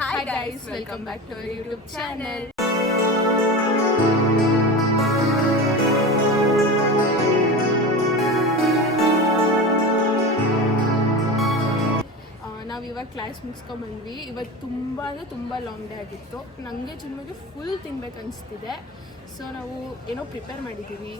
Hi guys, welcome back to our YouTube channel. ನಾವು ಇವಾಗ class ಮುಗಿಸ್ಕೊಂಡ್ಬಂದ್ವಿ. ಇವತ್ತು ತುಂಬ ಲಾಂಗ್ ಡೇ ಆಗಿತ್ತು. ನನಗೆ ಚಿನ್ಮಗೆ ಫುಲ್ ತಿನ್ಬೇಕು ಅನಿಸ್ತಿದೆ. ಸೊ ನಾವು ಏನೋ ಪ್ರಿಪೇರ್ ಮಾಡಿದ್ದೀವಿ.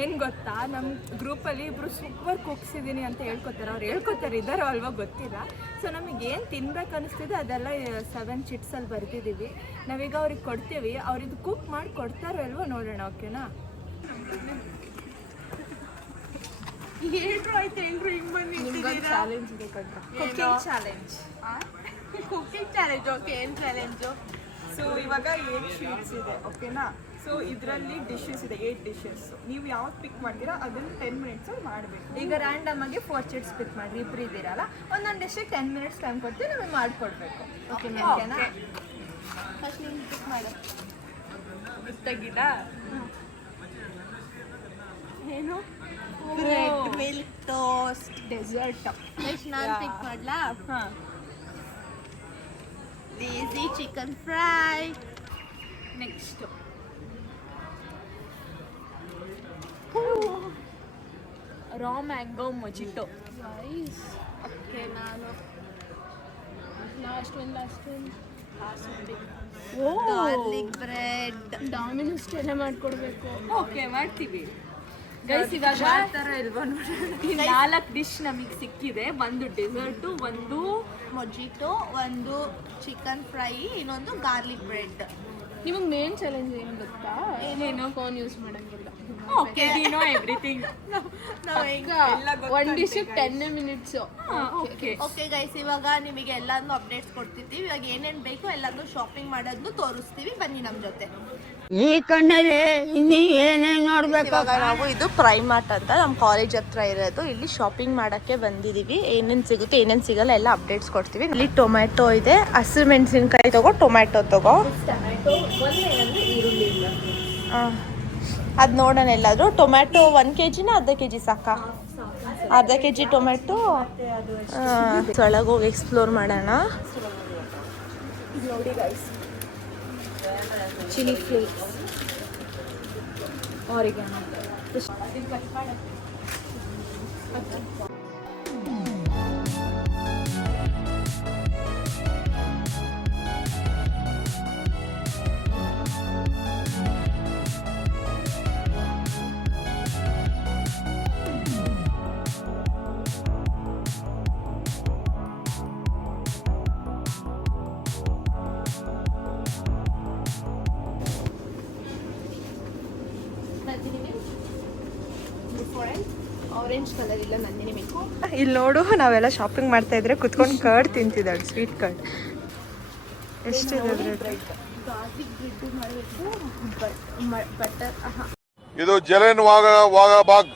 ಏನು ಗೊತ್ತಾ, ನಮ್ಮ ಗ್ರೂಪಲ್ಲಿ ಇಬ್ಬರು ಸೂಪರ್ ಕುಕ್ಸಿದ್ದೀನಿ ಅಂತ ಹೇಳ್ಕೊತಾರೆ. ಅವ್ರು ಹೇಳ್ಕೊತಾರೆ ಇದ್ದಾರೋ ಅಲ್ವಾ ಗೊತ್ತಿಲ್ಲ. ಸೊ ನಮಗೆ ಏನು ತಿನ್ಬೇಕು ಅನಿಸ್ತಿದೆ ಅದೆಲ್ಲ 7 ಚಿಟ್ಸಲ್ಲಿ ಬರ್ತಿದ್ದೀವಿ. ನಾವೀಗ ಅವ್ರಿಗೆ ಕೊಡ್ತೀವಿ. ಅವ್ರಿದು ಕುಕ್ ಮಾಡಿ ಕೊಡ್ತಾರೋ ಅಲ್ವೋ ನೋಡೋಣ. ಓಕೆನಾ? ಹೇಳ್ರು ಆಯ್ತು ಏನ್ರು ಹಿಂಗೆ ಬಂದು ಚಾಲೆಂಜ್ ಇದೆ ಕಣ್ಣ. Cooking challenge. ಓಕೆ, ಏನು ಚಾಲೆಂಜು? ಸೊ ಇವಾಗ 8 ಶೀಟ್ಸ್ ಇದೆ. ಓಕೆನಾ? ಸೊ ಇದರಲ್ಲಿ ಡಿಶಸ್ ಇದೆ, 8 ಡಿಶಸ್. ನೀವು ಯಾವ್ದು ಪಿಕ್ ಮಾಡ್ತೀರಾ ಅದನ್ನು 10 ಮಿನಿಟ್ಸಲ್ಲಿ ಮಾಡಬೇಕು. ಈಗ ರ್ಯಾಂಡಮ್ ಆಗಿ 4 ಶೀಟ್ಸ್ ಪಿಕ್ ಮಾಡಿರಿ. ಇಬ್ಬರು ಇದ್ದೀರಲ್ಲ, ಒಂದೊಂದು ಡಿಶ್ಶಿಗೆ 10 ಮಿನಿಟ್ಸ್ ಟೈಮ್ ಕೊಡ್ತೀವಿ, ನಮಗೆ ಮಾಡಿಕೊಡ್ಬೇಕು. ಓಕೆನಾ? ಫಸ್ಟ್ ನೀವು ಪಿಕ್ ಮಾಡು. ತೆಗಿದ ಏನು? Bread, milk toast, dessert. Next ನಾನು ಪಿಕ್ ಮಾಡಲಾ? ಹಾಂ. ಲೇಸಿ chicken fry. Next raw mango mojito. Okay, ನಾನು last one garlic bread. Domino's style ಮಾಡಿಕೊಡ್ಬೇಕು. ಓಕೆ, ಮಾಡ್ತೀವಿ ಗೈಸ್. ಇವಾಗ ಇಲ್ವಾ ನೋಡಿ, 4 ಡಿಶ್ ನಮಗೆ ಸಿಕ್ಕಿದೆ. ಒಂದು ಡೆಸರ್ಟು, ಒಂದು ಮೊಜಿಟೋ, ಒಂದು ಚಿಕನ್ ಫ್ರೈ, ಇನ್ನೊಂದು ಗಾರ್ಲಿಕ್ ಬ್ರೆಡ್. ನಿಮಗೆ ಮೇನ್ ಚಾಲೆಂಜ್ ಏನು ಗೊತ್ತಾ? ಏನೇನು? ಫೋನ್ ಯೂಸ್ ಮಾಡಂಗಿಲ್ಲ. Okay, we know everything. ಒಂದು ಡಿಶ್ಶಿಗೆ 10 ಮಿನಿಟ್ಸು. ಓಕೆ ಓಕೆ ಗೈಸ್, ಇವಾಗ ನಿಮಗೆ ಎಲ್ಲಾನು ಅಪ್ಡೇಟ್ಸ್ ಕೊಡ್ತಿರ್ತೀವಿ. ಇವಾಗ ಏನೇನು ಬೇಕು ಎಲ್ಲಾನು ಶಾಪಿಂಗ್ ಮಾಡೋದನ್ನು ತೋರಿಸ್ತೀವಿ. ಬನ್ನಿ ನಮ್ಮ ಜೊತೆ. ಈ ಕಣ್ಣಲ್ಲಿ ಇನ್ನೀ ಏನೇನು ನೋಡ್ಬೇಕು. ಇವಾಗ ನಾವು ಇದು ಪ್ರೈಮಾರ್ಟ್ ಅಂತ ನಮ್ಮ ಕಾಲೇಜ್ ಹತ್ರ ಇರೋದು. ಇಲ್ಲಿ ಶಾಪಿಂಗ್ ಮಾಡೋಕ್ಕೆ ಬಂದಿದ್ದೀವಿ. ಏನೇನು ಸಿಗುತ್ತೆ ಏನೇನು ಸಿಗಲ್ಲ ಎಲ್ಲ ಅಪ್ಡೇಟ್ಸ್ ಕೊಡ್ತೀವಿ. ಇಲ್ಲಿ ಟೊಮ್ಯಾಟೊ ಇದೆ. ಹಸಿರು ಮೆಣಸಿನ್ಕಾಯಿ ತಗೋ, ಟೊಮ್ಯಾಟೊ ತಗೋ. ಅದು ನೋಡೋಣ ಎಲ್ಲಾದರೂ. ಟೊಮ್ಯಾಟೊ 1 kg ಅರ್ಧ kg ಸಾಕಾ? ಅರ್ಧ kg ಟೊಮ್ಯಾಟೊ. ಒಳಗೆ ಹೋಗಿ ಎಕ್ಸ್ಪ್ಲೋರ್ ಮಾಡೋಣ. ನೋಡಿ guys, chilli flakes, oregano. Orange colour ಇಲ್ಲ, ನಂದಿನಿ ಬೇಕು. ಇಲ್ಲಿ ನೋಡು, ನಾವೆಲ್ಲ ಶಾಪಿಂಗ್ ಮಾಡ್ತಾ ಇದ್ರೆ ಕುತ್ಕೊಂಡು ಕರ್ಡ್ ತಿಂತಿದ್ದಾಳೆ, ಸ್ವೀಟ್ ಕರ್ಡ್. ಎಷ್ಟಿದೆ ಗಾರ್ಲಿಕ್ ಬ್ರೆಡ್ ಮಾಡಬೇಕು. ಬಟರ್. ಇದು ಜಲಿಯನ್ ವಾಲಾಬಾಗ್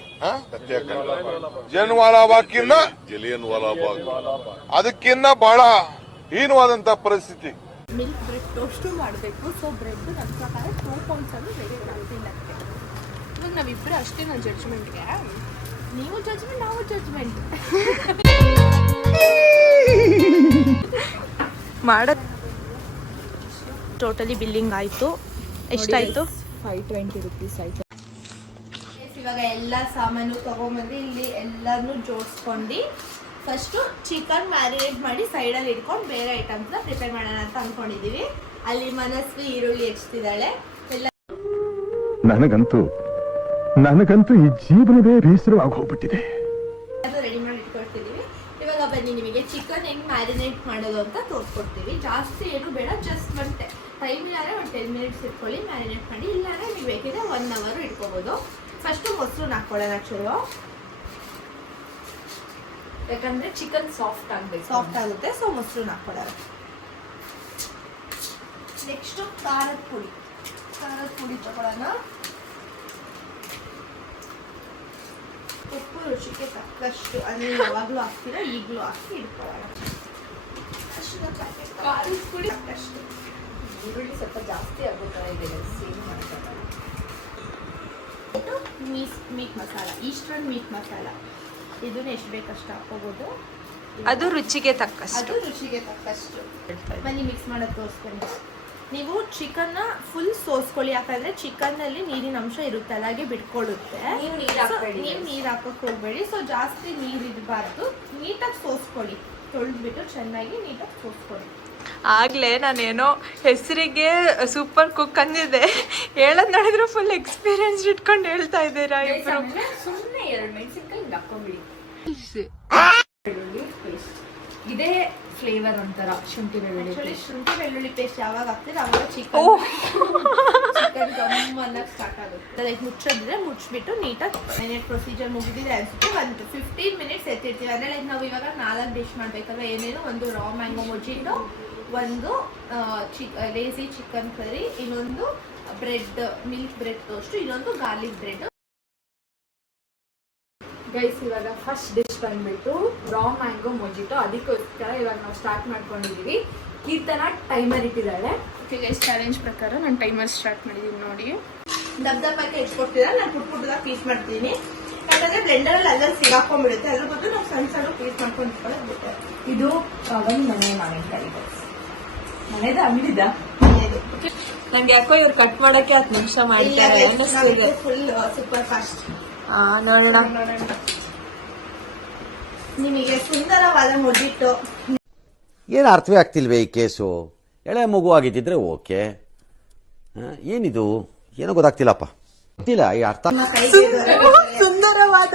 ಜಲಿಯನ್ ವಾಲಾಬಾಗ್ ಅದಕ್ಕಿನ್ನ ಬಹಳ ಹೀನವಾದಂತ ಪರಿಸ್ಥಿತಿ. ಮಿಲ್ಕ್ ಬ್ರೆಡ್ ಟೋಸ್ಟು ಮಾಡಬೇಕು. ಸೊ ಬ್ರೆಡ್ ನನ್ನ ಪ್ರಕಾರ 2 ಪೌಂಡ್ಸ್ ಅದು ರೆಡಿ ಆಗ್ತಿಲ್ಲ. ಇವಾಗ ನಾವಿಬ್ಬರು ಅಷ್ಟೇ ನಾವು ಜಡ್ಜ್ಮೆಂಟ್ಗೆ. ನೀವು ಜಡ್ಜ್ಮೆಂಟ್, ನಾವು ಜಡ್ಜ್ಮೆಂಟ್ ಮಾಡೋದು. ಟೋಟಲಿ ಬಿಲ್ಲಿಂಗ್ ಆಯಿತು. ಎಷ್ಟಾಯಿತು? 520 rupees ಆಯಿತು. ಇವಾಗ ಎಲ್ಲ ಸಾಮಾನು ತೊಗೊಂಬಂದು ಇಲ್ಲಿ ಎಲ್ಲನೂ ಜೋಡಿಸ್ಕೊಂಡು ಫಸ್ಟು ಚಿಕನ್ ಮ್ಯಾರಿನೇಟ್ ಮಾಡಿ ಸೈಡಲ್ಲಿ ಇಟ್ಕೊಂಡು ಬೇರೆ ಐಟಮ್ಸ್ನ ಪ್ರಿಪೇರ್ ಮಾಡೋಣ ಅಂತ ಅಂದ್ಕೊಂಡಿದ್ದೀವಿ. ಅಲ್ಲಿ ಮನಸ್ವಿ ಈರುಳ್ಳಿ ಹೆಚ್ಚಿದ್ದಾಳೆ. ಎಲ್ಲ ನನಗಂತೂ ಈ ಜೀವನವೇ ಬೇಸರವಾಗಿ ಹೋಗ್ಬಿಟ್ಟಿದೆ. ರೆಡಿ ಮಾಡಿ ಇಟ್ಕೊಳ್ತಿದ್ದೀವಿ. ಇವಾಗ ಬನ್ನಿ ನಿಮಗೆ ಚಿಕನ್ ಹೆಂಗೆ ಮ್ಯಾರಿನೇಟ್ ಮಾಡೋದು ಅಂತ ತೋರಿಸ್ಕೊಡ್ತೀವಿ. ಜಾಸ್ತಿ ಏನು ಬೇಡ, ಜಸ್ಟ್ ಒಂದು ಟೈಮ್ ಇಲ್ಲಾರೆ ಒಂದು 10 ಮಿನಿಟ್ಸ್ ಇಟ್ಕೊಳ್ಳಿ ಮ್ಯಾರಿನೇಟ್ ಮಾಡಿ. ಇಲ್ಲಾಂದರೆ ನೀವು ಬೇಕಿದ್ರೆ 1 hour ಇಟ್ಕೋಬೋದು. ಫಸ್ಟು ಮೊಸರು ಹಾಕ್ಕೊಳ್ಳೋಣ ಚಲೋ, ಯಾಕಂದ್ರೆ ಚಿಕನ್ ಸಾಫ್ಟ್ ಆಗುತ್ತೆ. ಸೊ ಮೊಸರು ಹಾಕ್ಕೊಳ್ಳೋಣ. ನೆಕ್ಸ್ಟು ಖಾರದ ಪುಡಿ ತಗೊಳ್ಳೋಣ. ಉಪ್ಪು ರುಚಿಗೆ ತಕ್ಕಷ್ಟು, ಅಂದರೆ ಯಾವಾಗಲೂ ಹಾಕ್ತೀರಾ ಈಗಲೂ ಹಾಕಿ ಇಟ್ಕೊಳ್ಳೋಣ. ಖಾರದ ಪುಡಿ ತಕ್ಕಷ್ಟು. ಈರುಳ್ಳಿ ಸ್ವಲ್ಪ ಜಾಸ್ತಿ ಆಗೋ ಥರ ಇದೆ, ಸೇಮ್ ಮಾಡ್ತಾರೆ. Meet masala, eastern meet masala. ಇದನ್ನ ಎಷ್ಟು ಬೇಕಷ್ಟು ಹಾಕ್ಕೋಬೋದು. ಅದು ರುಚಿಗೆ ತಕ್ಕಷ್ಟು. ಅದು ರುಚಿಗೆ ತಕ್ಕಷ್ಟು. ಬನ್ನಿ ಮಿಕ್ಸ್ ಮಾಡೋದು ತೋರಿಸ್ತೀನಿ. ನೀವು ಚಿಕನ್ನ ಫುಲ್ ಸೋಸ್ಕೊಳ್ಳಿ, ಯಾಕಂದ್ರೆ ಚಿಕನ್ ನಲ್ಲಿ ನೀರಿನ ಅಂಶ ಇರುತ್ತೆ, ಹಾಗೆ ಬಿಟ್ಕೊಳ್ಳುತ್ತೆ. ನೀವು ನೀರು ಹಾಕಕ್ಕೆ ಹೋಗ್ಬೇಡಿ. ಸೊ ಜಾಸ್ತಿ ನೀರು ಇರಬಾರ್ದು, ನೀಟಾಗಿ ಸೋಸ್ಕೊಳ್ಳಿ. ತೊಳೆದ್ಬಿಟ್ಟು ಚೆನ್ನಾಗಿ ನೀಟಾಗಿ ಸೋಸ್ಕೊಳ್ಳಿ. ಆಗ್ಲೇ ನಾನೇನೋ ಹೆಸರಿಗೆ ಸೂಪರ್ ಕುಕ್ ಅಂದಿದ್ದೆ, ಹೇಳೋದ್ ನೋಡಿದ್ರೆ ಫುಲ್ ಎಕ್ಸ್ಪೀರಿಯನ್ಸ್ ಇಟ್ಕೊಂಡು ಹೇಳ್ತಾ ಇದ್ದೀರಾ ಇಬ್ರು. ಸುಮ್ಮನೆ 2 ಮೆಣಸಿನ್ಕಾಯಿ ಹಾಕೊಂಡ್ಬಿಡಿ. ಇದೇ ಫ್ಲೇವರ್ ಒಂಥರ ಶುಂಠಿ ಬೆಳ್ಳುಳ್ಳಿ. ಶುಂಠಿ ಬೆಳ್ಳುಳ್ಳಿ ಪೇಸ್ಟ್ ಯಾವಾಗ ಹಾಕ್ತೀರ ಅವಾಗ ಚಿಕನ್ ಗಮ್ ಅನ್ನೋದು ಸ್ಟಾರ್ಟ್ ಆಗುತ್ತೆ. ಲೈಕ್ ಮುಚ್ಚಿದ್ರೆ ಮುಚ್ಚಿಬಿಟ್ಟು ನೀಟಾಗಿ ಮ್ಯಾರಿನೇಟ್ ಪ್ರೊಸೀಜರ್ ಮುಗಿದಿದೆ ಅನ್ಸುತ್ತೆ. ಒಂದು 15 ಮಿನಿಟ್ಸ್ ಎತ್ತಿರ್ತೀವಿ. ಅಂದರೆ ಲೈಕ್ ನಾವು ಇವಾಗ 4 ಡಿಶ್ ಮಾಡಬೇಕಲ್ಲ. ಏನೇನು, ಒಂದು ರಾ ಮ್ಯಾಂಗೋ ಮೊಜಿಟೋ, ಒಂದು ಲೇಸಿ ಚಿಕನ್ ಕರಿ, ಇನ್ನೊಂದು ಬ್ರೆಡ್ ಮಿಲ್ಕ್ ಬ್ರೆಡ್ ಟೋಸ್ಟ್, ಇನ್ನೊಂದು ಗಾರ್ಲಿಕ್ ಬ್ರೆಡ್. ಗೈಸ್ ಇವಾಗ ಫಸ್ಟ್ ಡಿಶ್ ಬಂದ್ಬಿಟ್ಟು ರಾ ಮ್ಯಾಂಗೋ ಮೊಜಿಟೋ. ಅದಕ್ಕೋಸ್ಕರ ಇವಾಗ ನಾವು ಸ್ಟಾರ್ಟ್ ಮಾಡ್ಕೊಂಡಿದ್ದೀವಿ. ಕೀರ್ತನ ಟೈಮರ್ ಇಟ್ಟಿದ್ದಾಳೆ. ಓಕೆ ಗೈಸ್, ಚಾಲೆಂಜ್ ಪ್ರಕಾರ ನಾನು ಟೈಮರ್ ಸ್ಟಾರ್ಟ್ ಮಾಡಿದ್ದೀನಿ ನೋಡಿ. ದಪ್ಪಕ್ಕೆ ಇಟ್ಕೊಡ್ತೀರಾ, ನಾನು ಪುಟ್ಟದಾಗ ಪೀಸ್ ಮಾಡ್ತೀನಿ. ಯಾಕಂದ್ರೆ ಬ್ಲೆಂಡರಲ್ಲಿ ಅಲ್ಲ ಸಿಗಾಕೊಂಡ್ಬಿಡುತ್ತೆ, ಅದ್ರ ಬದಲು ನಾವು ಸಣ್ಣ ಸಣ್ಣ ಪೀಸ್ ಮಾಡ್ಕೊಂಡು ಇಟ್ಕೊಳ್ಳೋದು. ಇದು ಒಂದು ಮನೆ ಮಾವಿನಕಾಯಿ. ಮನೆದ ಅಂಗಡಿದ ನಂಗೆ ಯಾಕೋ ಇವ್ರು ಕಟ್ ಮಾಡಕ್ಕೆ 10 ನಿಮಿಷ ಮಾಡ್ತಾರೆ ಅನ್ನಿಸ್ತಿದೆ. Full super fast. ನೋಡೋಣ. ನಿಮಗೆ ಸುಂದರವಾದ ಮೊಜಿಟೋ. ಏನು ಅರ್ಥವೇ ಆಗ್ತಿಲ್ವೇ ಈ ಕೇಸು? ಎಳೆ ಮಗು ಆಗಿದ್ದಿದ್ರೆ ಓಕೆ, ಏನಿದು ಏನೋ ಗೊತ್ತಾಗ್ತಿಲ್ಲಪ್ಪ, ಗೊತ್ತಿಲ್ಲ ಈ ಅರ್ಥ. ಸುಂದರವಾದ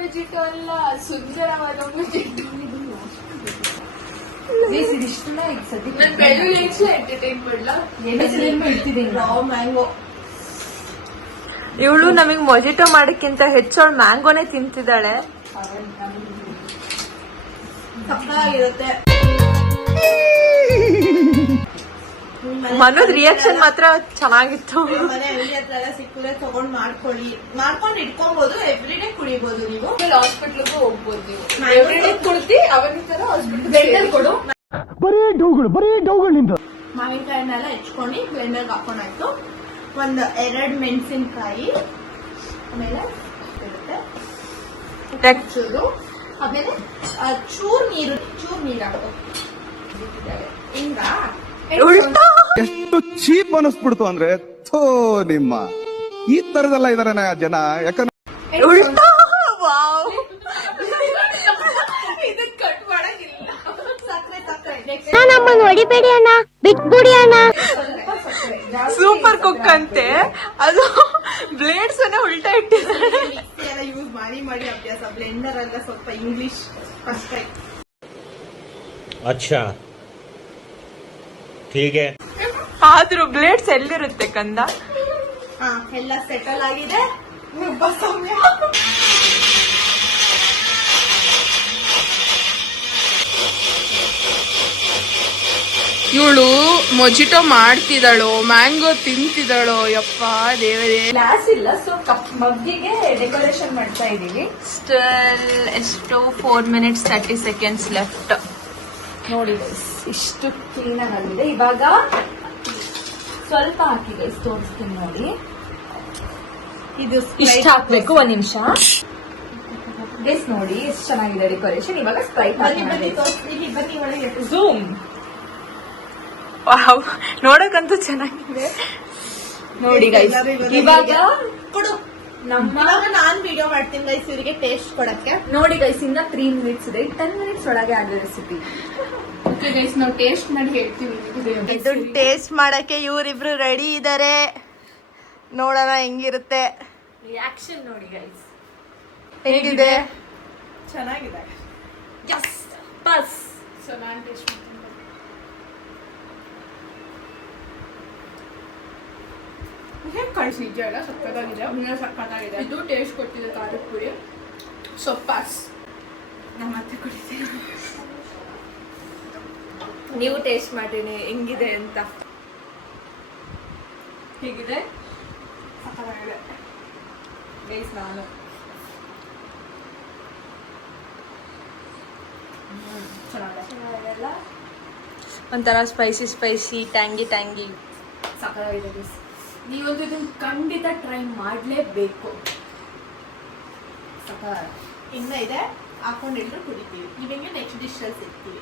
ಮೊಜಿಟೋ ಅಲ್ಲ, ಸುಂದರವಾದ ಮೊಜಿಟೋ. ಇದಿಷ್ಟನ್ನ ಈಗ ಸದ್ಯಕ್ಕೆ ಎಂಟರ್ಟೈನ್ ಮಾಡಲ್ಲ, ಇಡ್ತಿದ್ದೀನಿ. ರಾ ಮ್ಯಾಂಗೋ. ಇವಳು ನಮಗ್ ಮೊಜಿಟೋ ಮಾಡಕ್ಕಿಂತ ಹೆಚ್ಚು ಮ್ಯಾಂಗೋನೇ ತಿಂತಿದ್ದಾಳೆ. ಸಕ್ಕತ್ತಾಗಿರುತ್ತೆ. ಮನೋದ್ ರಿಯಾಕ್ಷನ್ ಮಾತ್ರ ಚೆನ್ನಾಗಿತ್ತು. ಮನೆ ಅಂಗಡಿ ಹತ್ರ ಎಲ್ಲ ಸಿಕ್ಕರೆ ತಗೊಂಡ್ ಮಾಡ್ಕೊಂಡು ಇಟ್ಕೊಬಹುದು. ಎವ್ರಿಡೇ ಕುಡಿಬಹುದು. ನೀವು ಹಾಸ್ಪಿಟ್ಲಿಗೂ ಹೋಗ್ಬೋದು. ನೀವು ಎವ್ರಿಡೇ ಕುಡ್ದು ಅವಾಗಿನ ತರ ಹಾಸ್ಪಿಟಲ್ ಕೊಡು. ಬರೀ ಡೌಗಳು ನಿಂದ. ಮಾವಿನಕಾಯಿನೆಲ್ಲ ಹೆಚ್ಕೊಂಡು ಬ್ಲೆಂಡರ್ಗೆ ಹಾಕೊಂಡಾಯ್ತು. ಒಂದು 2 ಮೆಣಸಿನ್ಕಾಯಿ, ಆಮೇಲೆ ಚೂರು, ಆಮೇಲೆ ಚೂರ್ ನೀರು ಹಾಕು. ಹಿಂಗ ಎಷ್ಟು ಚೀಪ್ ಅನಿಸ್ಬಿಡ್ತು ಅಂದ್ರೆ, ಥೋ ನಿಮ್ಮ ಈ ತರದೆಲ್ಲ ಇದಾರೆ ಜನ. ಯಾಕಂದ್ರೆ ಕಟ್ ಮಾಡಕ್ಕಿಲ್ಲ. ಸಕ್ಕರೆ ನಮ್ಮನ್ನು ಹೊಡಿಬೇಡಿ ಅಣ್ಣ, ಬಿಟ್ಬಿಡಿ ಅಣ್ಣ. ಸೂಪರ್ ಕುಕ್ ಅಂತೆ, ಅದು ಬ್ಲೇಡ್ಸ್ ಅನ್ನ ಉಲ್ಟಾ ಇಟ್ಟಿದ್ದಾರೆ. ಮಿಕ್ಸಿ ಎಲ್ಲ ಯೂಸ್ ಮಾಡಿ ಅಭ್ಯಾಸ. ಬ್ಲೆಂಡರ್ ಅಲ್ಲ, ಸ್ವಲ್ಪ ಇಂಗ್ಲಿಷ್ ಫಸ್ಟ್ ಟೈಮ್. अच्छा ठीक है. ಆದ್ರೂ ಬ್ಲೇಡ್ಸ್ ಎಲ್ಲಿರುತ್ತೆ ಕಂದ? ಎಲ್ಲ ಸೆಟಲ್ ಆಗಿದೆ. ಸೌಮ್ಯ ಇವಳು ಮೊಜಿಟೋ ಮಾಡ್ತಿದ್ದಾಳೋ ಮ್ಯಾಂಗೋ ತಿಂತಿದ್ದಾಳೋ, ಯಪ್ಪ ದೇವರೇ. ಗ್ಲಾಸ್ ಇಲ್ಲ, ಸೊ ಕಪ್ ಮಗ್ಗಿಗೆ ಡೆಕೋರೇಷನ್ ಮಾಡ್ತಾ ಇದೀವಿ. ಸ್ಟಿಲ್ ಎಷ್ಟು 4 minutes 30 seconds ಲೆಫ್ಟ್. ನೋಡಿ ಗೈಸ್, ಇಷ್ಟು ಕ್ಲೀನ್ ಆಗಿದೆ. ಇವಾಗ ಸ್ವಲ್ಪ ಹಾಕಿ ಗೈಸ್, ತೋರಿಸ್ತೀನಿ ನೋಡಿ. ಇದು ಇಷ್ಟ ಹಾಕ್ಬೇಕು. 1 ನಿಮಿಷ ಗೈಸ್, ನೋಡಿ ಎಷ್ಟು ಚೆನ್ನಾಗಿದೆ ಡೆಕೋರೇಷನ್. ಇವಾಗ ಸ್ಪ್ರೈಟ್ ಬನ್ನಿ ತೋರಿಸ್ತೀನಿ. ಬನ್ನಿ ಒಳಗೆ. ಝೂಮ್. ವಾವ್, ನೋಡಕ್ಕಂತೂ ಚೆನ್ನಾಗಿದೆ. ನೋಡಿ ಗೈಸ್, ಇವಾಗ ಕೊಡು. ಇವಾಗ ನಾನ್ ವಿಡಿಯೋ ಮಾಡ್ತೀನಿ ಗೈಸ್ ಇವರಿಗೆ ಟೇಸ್ಟ್ ಕೊಡಕ್ಕೆ. ನೋಡಿ ಗೈಸ್, ಇನ್ನ 3 minutes ಇದೆ. 10 minutes ಒಳಗೆ ಆಗಿದೆ ರೆಸಿಪಿ. ಓಕೆ ಗೈಸ್, ನಾವು ಟೇಸ್ಟ್ ಮಾಡಿ ಹೇಳ್ತೀವಿ. ಇದು ಟೇಸ್ಟ್ ಮಾಡಕ್ಕೆ ಇವರಿಬ್ರು ರೆಡಿ ಇದ್ದಾರೆ. ನೋಡೋಣ ಹೆಂಗಿರುತ್ತೆ. ರಿಯಾಕ್ಷನ್ ನೋಡಿ ಗೈಸ್. ಹೇಗಿದೆ? ಚೆನ್ನಾಗಿದೆ. Yes pass. ಸೊ ನಾನು ಟೇಸ್ಟ್ ಮಾಡ್ತೀನಿ. ಹೇಗೆ ಕಳಿಸಿ ನಿಜ ಎಲ್ಲ ಸಕ್ಕತ್ತಾಗಿದೆ. ಇದು ಟೇಸ್ಟ್ ಕೊಟ್ಟಿದೆ ಖಾರದ ಪುಡಿ. So pass. ನಮ್ಮ ಮತ್ತೆ ಕುಡಿತೀನಿ. ನೀವು ಟೇಸ್ಟ್ ಮಾಡಿನಿ ಹೆಂಗಿದೆ ಅಂತ. ಹೇಗಿದೆ? ಸಕ್ಕತ್ತಾಗಿದೆ ಗೈಸ್. ನಾನು ಚೆನ್ನಾಗಿಲ್ಲ, ಒಂಥರ ಸ್ಪೈಸಿ ಟ್ಯಾಂಗಿ ಸಕ್ಕತ್ತಾಗಿದೆ ಗೈಸ್. ನೀವೊಂದು ಇದನ್ನ ಖಂಡಿತ ಟ್ರೈ ಮಾಡಲೇಬೇಕು. ಇನ್ನ ಇದೆ. ಹಾಕೊಂಡು ಎಲ್ಲರೂ ಕುಡಿತೀವಿ. ಇವಾಗ ನೆಕ್ಸ್ಟ್ ಡಿಶಲ್ಲಿ ಸಿಗ್ತೀವಿ.